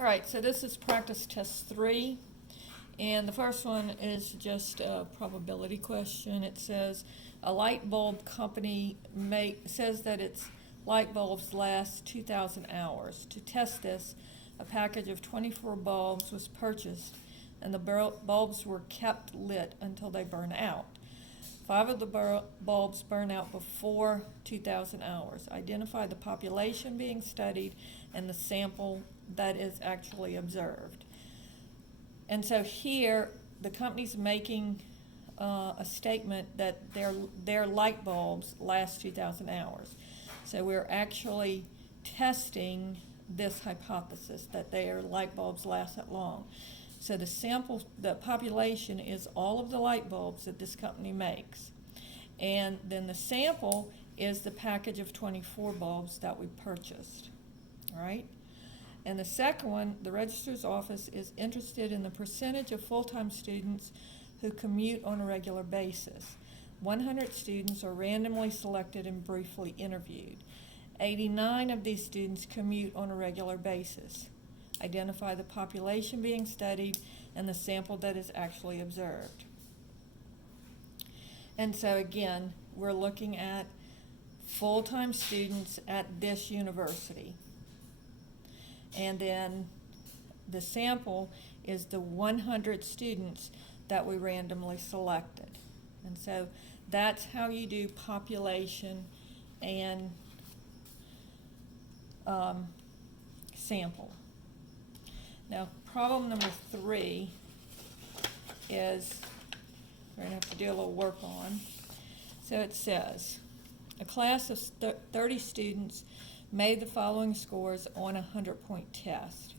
All right, so this is practice test 3, and the first one is just a probability question. It says a light bulb company says that its light bulbs last 2,000 hours. To test this, a package of 24 bulbs was purchased, and the bulbs were kept lit until they burn out. 5 of the bulbs burn out before 2,000 hours. Identify the population being studied and the sample that is actually observed. And so here, the company's making a statement that their light bulbs last 2,000 hours. So we're actually testing this hypothesis that their light bulbs last that long. So the population is all of the light bulbs that this company makes. And then the sample is the package of 24 bulbs that we purchased, all right? And the second one, the registrar's office is interested in the percentage of full-time students who commute on a regular basis. 100 students are randomly selected and briefly interviewed. 89 of these students commute on a regular basis. Identify the population being studied and the sample that is actually observed. And so again, we're looking at full-time students at this university. And then the sample is the 100 students that we randomly selected. And so that's how you do population and sample. Now, problem number 3 is we're going to have to do a little work on. So it says, a class of 30 students made the following scores on a 100-point test.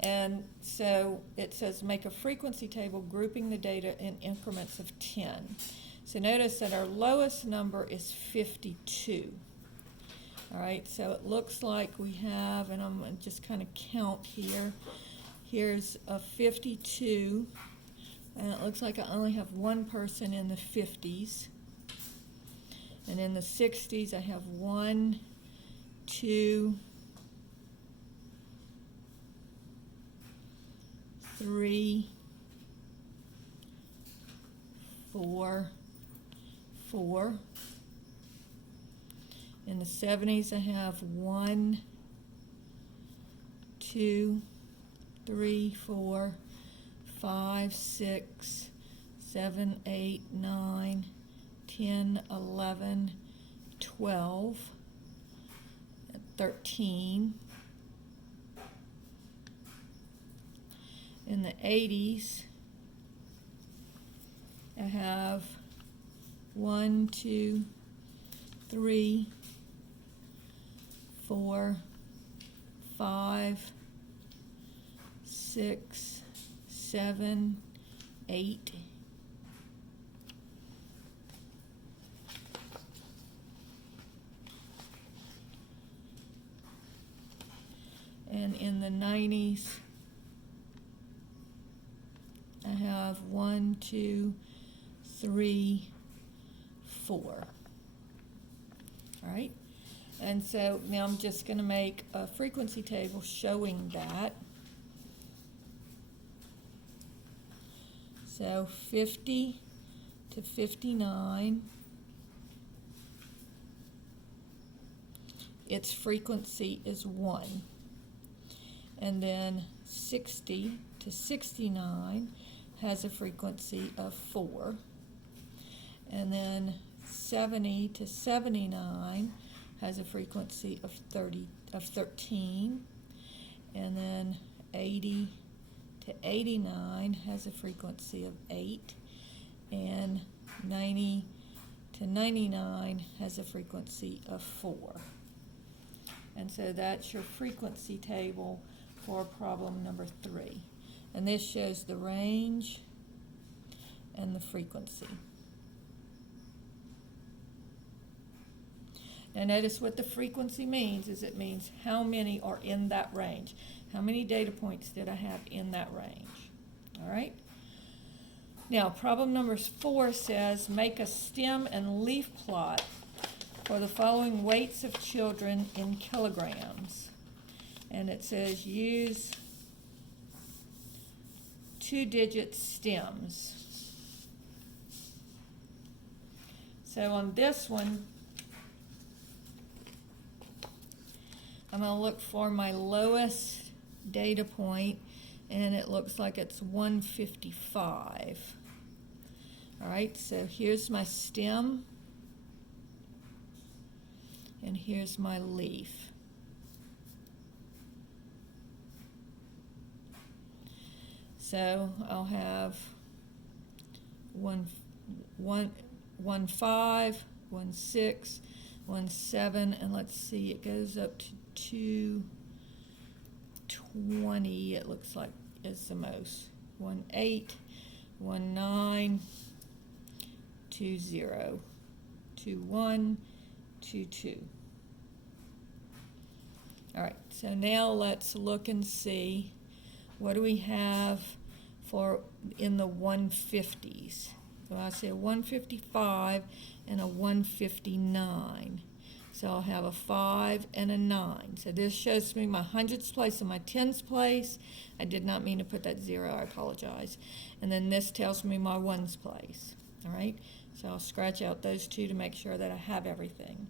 And so it says make a frequency table grouping the data in increments of 10. So notice that our lowest number is 52. All right, so it looks like we have, and I'm going to just kind of count here. Here's a 52, and it looks like I only have one person in the 50s. And in the 60s, I have 1, 2, 3, 4. In the 70s, I have 1, 2, 3, 4, 5, 6, 7, 8, 9, 10, 11, 12, 13. In the 80s, I have 1, 2, 3, 4, 5, 6, 7, 8. And in the 90s, I have 1, 2, 3, 4. All right, and so now I'm just going to make a frequency table showing that. So 50 to 59, its frequency is 1. And then 60 to 69 has a frequency of 4. And then 70 to 79 has a frequency of 13. And then 80 to 89 has a frequency of 8. And 90 to 99 has a frequency of 4. And so that's your frequency table for problem number 3. And this shows the range and the frequency. Now notice what the frequency means is it means how many are in that range. How many data points did I have in that range? All right. Now problem number 4 says make a stem and leaf plot for the following weights of children in kilograms. And it says use 2-digit stems. So on this one, I'm going to look for my lowest data point, and it looks like it's 155. All right, so here's my stem, and here's my leaf. So I'll have 1, 5, 1, 6, 1, 7, and let's see, it goes up to 220, it looks like is the most. 1, 8, 1, 9, 2, 0, 2, 1, 2, 2. All right, so now let's look and see what do we have for in the 150s. So I see a 155 and a 159. So I'll have a 5 and a 9. So this shows me my hundredths place and my tens place. I did not mean to put that 0, I apologize. And then this tells me my ones place. All right, so I'll scratch out those two to make sure that I have everything.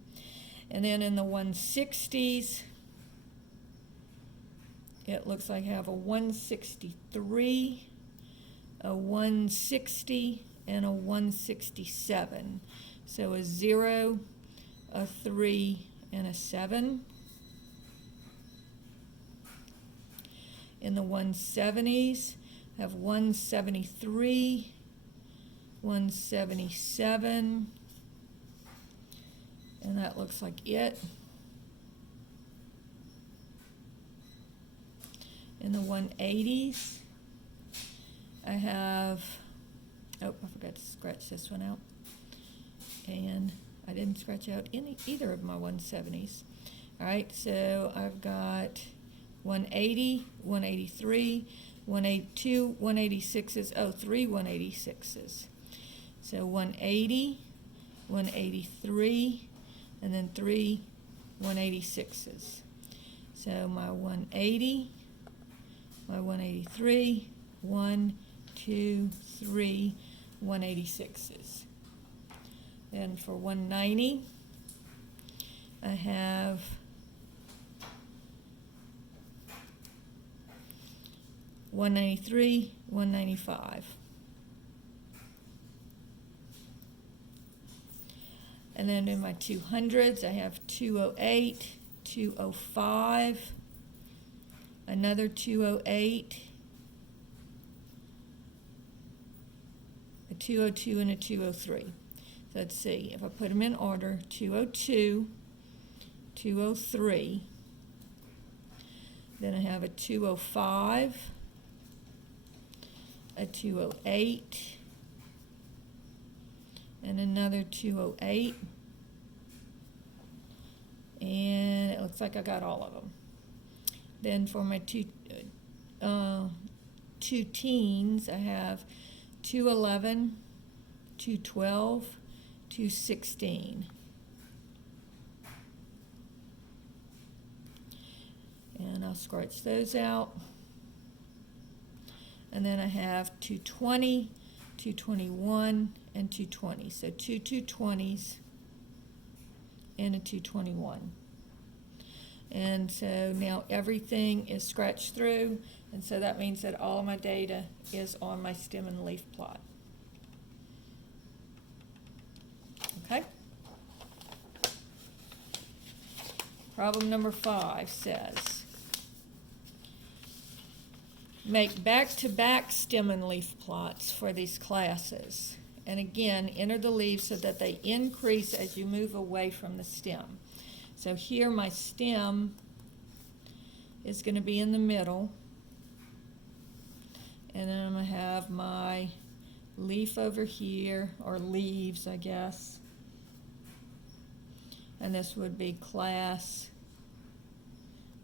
And then in the 160s, it looks like I have a 163, a 160, and a 167. So a 0, a 3, and a 7. In the 170s, I have 173, 177, and that looks like it. In the 180s, I have, oh, I forgot to scratch this one out. And I didn't scratch out either of my 170s. All right, so I've got 180, 183, 182, 186s, oh, 3 186s. So 180, 183, and then 3 186s. So my 180, my 183, 1, 2, 3 186s. Then for 190, I have 193, 195. And then in my 200s, I have 208, 205, another 208, a 202, and a 203. So let's see, if I put them in order, 202, 203, then I have a 205, a 208, and another 208, and it looks like I got all of them. Then for my two teens, I have 211, 212, 216. And I'll scratch those out. And then I have 220, 221, and 220. So 2 220s and a 221. And so now everything is scratched through, and so that means that all of my data is on my stem and leaf plot. Okay? Problem number 5 says, make back-to-back stem and leaf plots for these classes. And again, enter the leaves so that they increase as you move away from the stem. So here my stem is going to be in the middle. And then I'm going to have my leaf over here, or leaves, I guess. And this would be class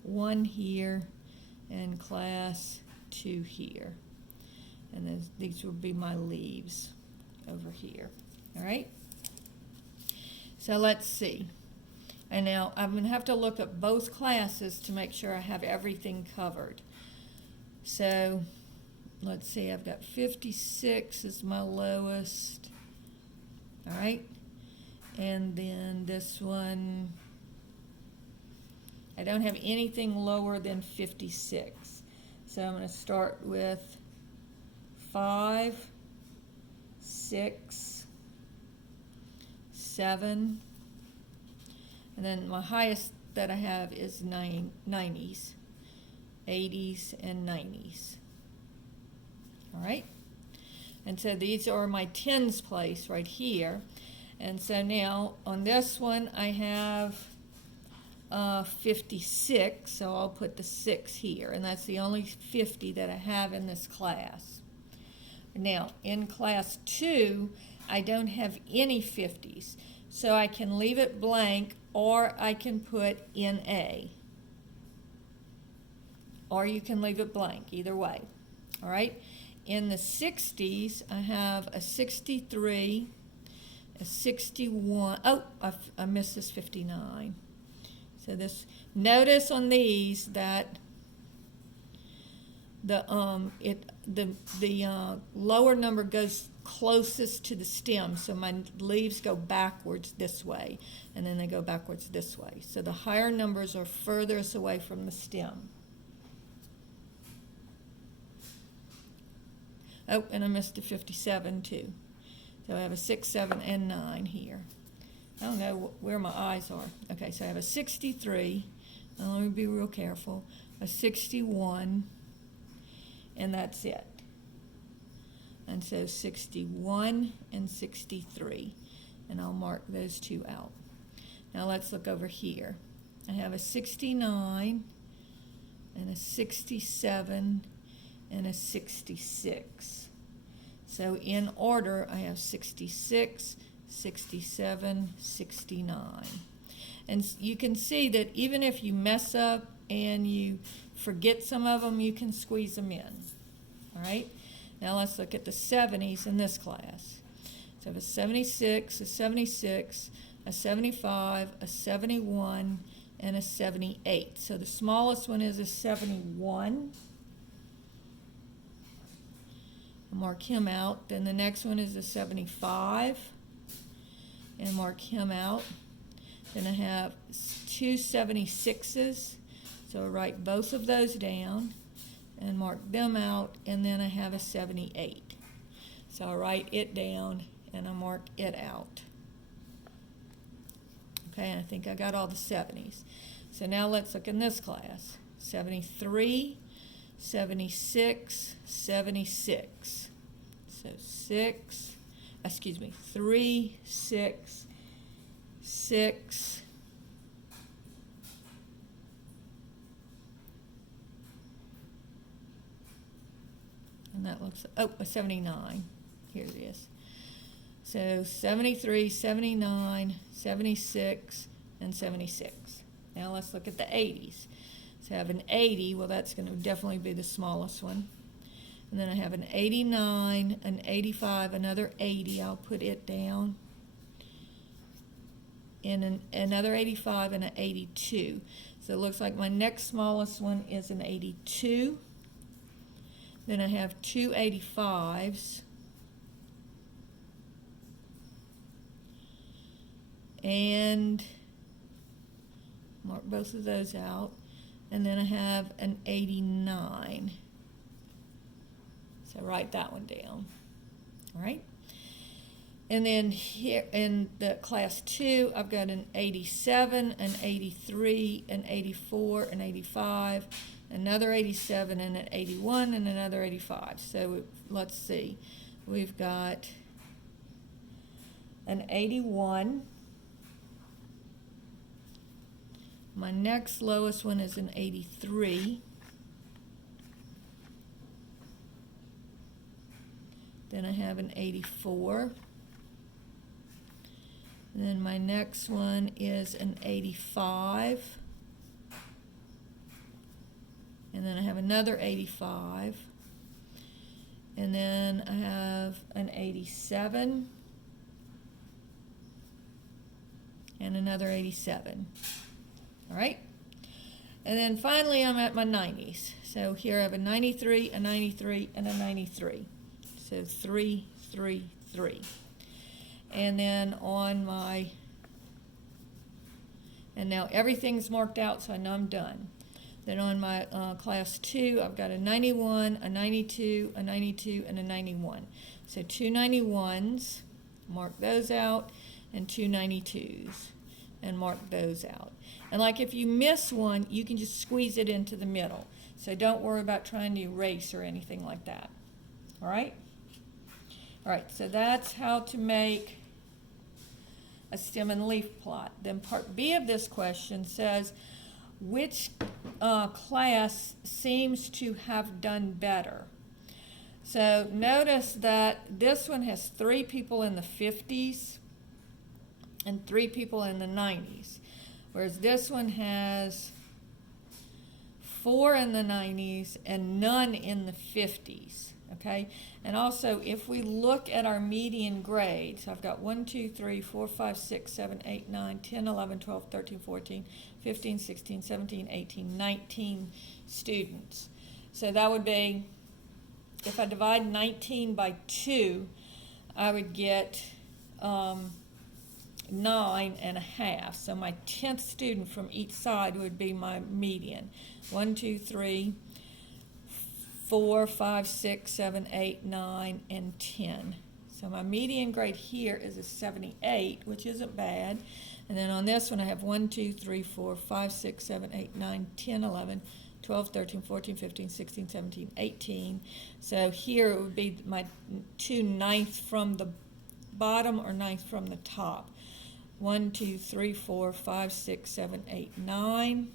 1 here and class 2 here. And then these would be my leaves over here. All right? So let's see. And now I'm going to have to look at both classes to make sure I have everything covered. So let's see, I've got 56 is my lowest. All right. And then this one, I don't have anything lower than 56. So I'm going to start with 5, 6, 7, and then my highest that I have is 90s, 80s, and 90s. All right? And so these are my tens place right here. And so now on this one I have 56, so I'll put the 6 here, and that's the only 50 that I have in this class. Now, in class 2, I don't have any 50s, so I can leave it blank, or I can put NA. Or you can leave it blank, either way. All right? In the 60s, I have a 63, a 61. Oh, I missed this 59. So this, notice on these that the lower number goes closest to the stem, so my leaves go backwards this way, and then they go backwards this way. So the higher numbers are furthest away from the stem. Oh, and I missed a 57 too. So I have a 6, 7, and 9 here. I don't know where my eyes are. Okay, so I have a 63. Now let me be real careful. A 61, and that's it. And so 61 and 63, and I'll mark those two out. Now let's look over here. I have a 69 and a 67 and a 66. So in order, I have 66, 67, 69. And you can see that even if you mess up and you forget some of them, you can squeeze them in. All right? Now let's look at the 70s in this class. So I have a 76, a 76, a 75, a 71, and a 78. So the smallest one is a 71. I'll mark him out. Then the next one is a 75. And mark him out. Then I have two 76s, so I write both of those down and mark them out, and then I have a 78. So I write it down and I mark it out. Okay, and I think I got all the 70s. So now let's look in this class. 73, 76, 76. So 3, 6, 6, and that looks, oh, a 79. Here it is. So 73, 79, 76, and 76. Now let's look at the 80s. So I have an 80, well that's going to definitely be the smallest one. And then I have an 89, an 85, another 80, I'll put it down. And another 85 and an 82. So it looks like my next smallest one is an 82. Then I have two 85s. And mark both of those out. And then I have an 89. So write that one down. All right. And then here in the class 2, I've got an 87, an 83, an 84, an 85, another 87, and an 81, and another 85. So let's see. We've got an 81. My next lowest one is an 83. Then I have an 84. And then my next one is an 85. And then I have another 85. And then I have an 87. And another 87. All right? And then finally I'm at my 90s. So here I have a 93, a 93, and a 93. So 3, 3, 3. And then on my, and now everything's marked out, so I know I'm done. Then on my class 2, I've got a 91, a 92, a 92, and a 91. So 2 91s, mark those out, and 2 92s, and mark those out. And like if you miss one, you can just squeeze it into the middle. So don't worry about trying to erase or anything like that. All right? All right, so that's how to make a stem and leaf plot. Then part B of this question says, which class seems to have done better? So notice that this one has 3 people in the 50s and 3 people in the 90s, whereas this one has 4 in the 90s and none in the 50s, okay? And also, if we look at our median grade, so I've got 1, 2, 3, 4, 5, 6, 7, 8, 9, 10, 11, 12, 13, 14, 15, 16, 17, 18, 19 students. So that would be, if I divide 19 by 2, I would get 9.5. So my 10th student from each side would be my median. 1, 2, 3, 4, 5, 6, 7, 8, 9, and 10. So my median grade here is a 78, which isn't bad. And then on this one I have 1, 2, 3, 4, 5, 6, 7, 8, 9, 10, 11, 12, 13, 14, 15, 16, 17, 18. So here it would be my 2 ninths from the bottom or ninth from the top. 1, 2, 3, 4, 5, 6, 7, 8, 9.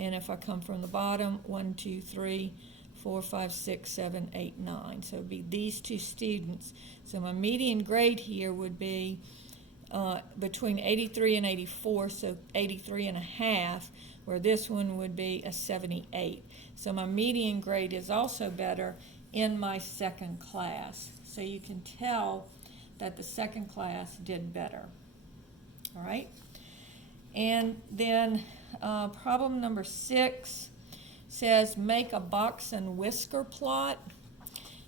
And if I come from the bottom, 1, 2, 3, 4, 5, 6, 7, 8, 9. So it would be these 2 students. So my median grade here would be between 83 and 84, so 83.5, where this one would be a 78. So my median grade is also better in my second class. So you can tell that the second class did better. All right? And then problem number 6 says make a box and whisker plot.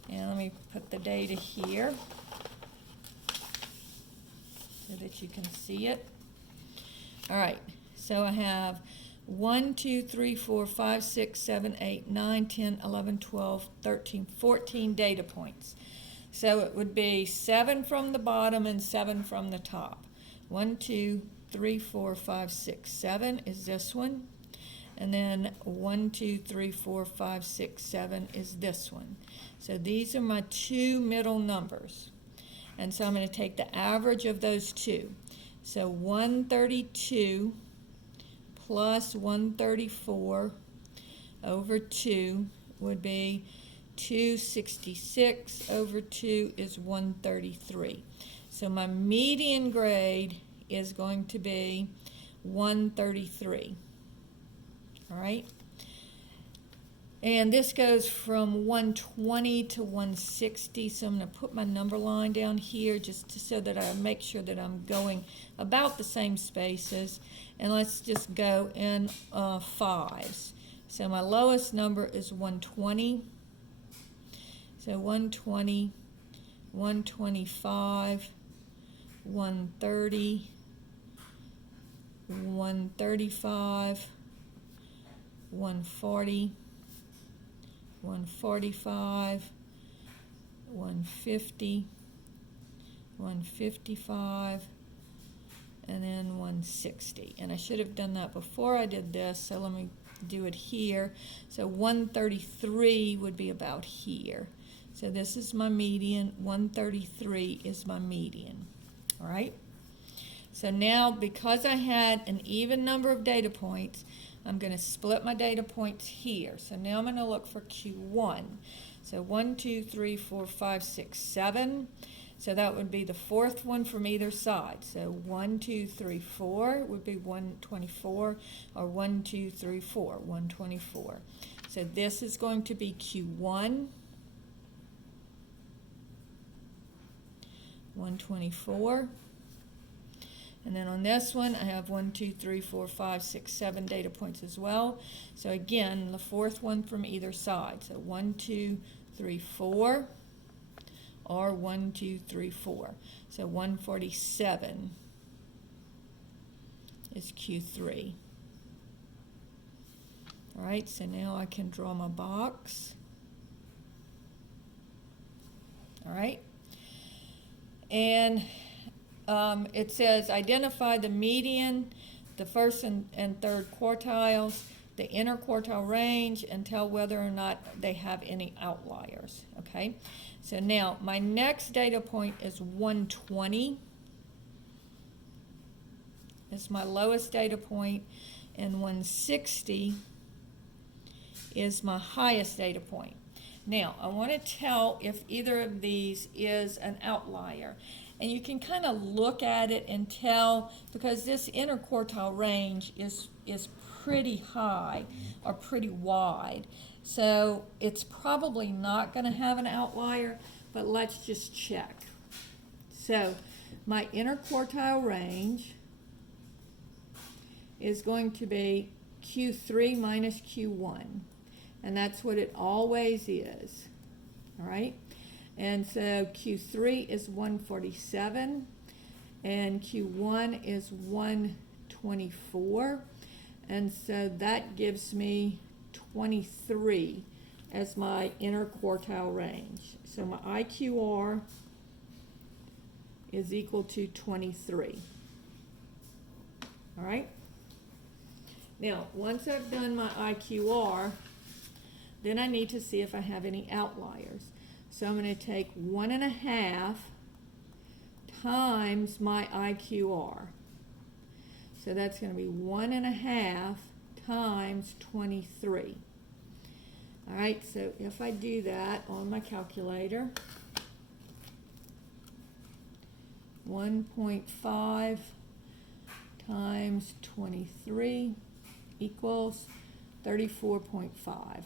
And let me put the data here so that you can see it. All right, so I have 1, 2, 3, 4, 5, 6, 7, 8, 9, 10, 11, 12, 13, 14 data points. So it would be 7 from the bottom and 7 from the top. 1, 2, 3, 4, 5, 6, 7 is this one. And then 1, 2, 3, 4, 5, 6, 7 is this one. So these are my 2 middle numbers. And so I'm going to take the average of those 2. So 132 plus 134 over 2 would be 266 over 2 is 133. So my median grade is going to be 133. All right? And this goes from 120 to 160, so I'm going to put my number line down here just so that I make sure that I'm going about the same spaces. And let's just go in 5s. So my lowest number is 120. So 120, 125, 130, 135, 140, 145, 150, 155, and then 160. And I should have done that before I did this, so let me do it here. So 133 would be about here. So this is my median, 133 is my median. All right? So now, because I had an even number of data points, I'm going to split my data points here. So now I'm going to look for Q1. So 1, 2, 3, 4, 5, 6, 7. So that would be the 4th one from either side. So 1, 2, 3, 4 would be 124, or 1, 2, 3, 4, 124. So this is going to be Q1, 124. And then on this one, I have 1, 2, 3, 4, 5, 6, 7 data points as well. So again, the fourth one from either side. So 1, 2, 3, 4, or 1, 2, 3, 4. So 147 is Q3. All right, so now I can draw my box. All right, and it says identify the median, the first and third quartiles, the interquartile range, and tell whether or not they have any outliers. Okay, so now my next data point is 120. It's my lowest data point, and 160 is my highest data point. Now, I want to tell if either of these is an outlier. And you can kind of look at it and tell, because this interquartile range is pretty high or pretty wide. So it's probably not going to have an outlier, but let's just check. So my interquartile range is going to be Q3 minus Q1. And that's what it always is. All right? And so Q3 is 147, and Q1 is 124. And so that gives me 23 as my interquartile range. So my IQR is equal to 23. All right? Now, once I've done my IQR, then I need to see if I have any outliers. So I'm going to take 1.5 times my IQR. So that's going to be 1.5 times 23. All right, so if I do that on my calculator, 1.5 times 23 equals 34.5.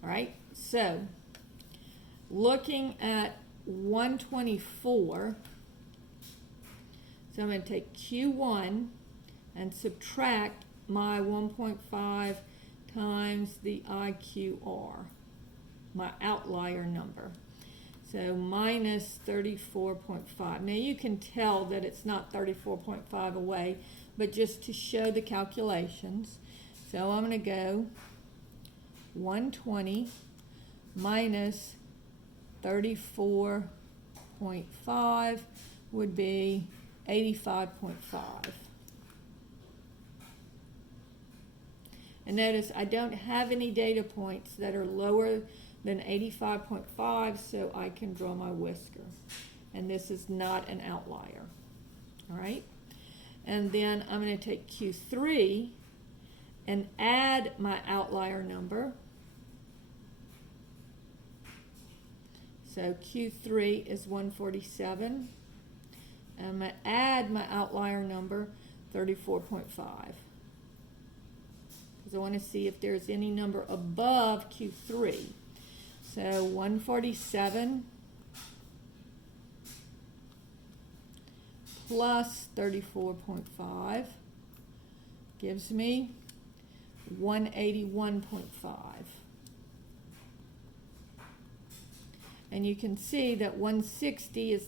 All right, so looking at 124, so I'm going to take Q1 and subtract my 1.5 times the IQR, my outlier number. So minus 34.5. Now you can tell that it's not 34.5 away, but just to show the calculations. So I'm going to go 120 minus 34.5 would be 85.5. And notice I don't have any data points that are lower than 85.5, so I can draw my whisker. And this is not an outlier. All right? And then I'm going to take Q3 and add my outlier number. So Q3 is 147. I'm going to add my outlier number, 34.5. Because I want to see if there's any number above Q3. So 147 plus 34.5 gives me 181.5. And you can see that 160 is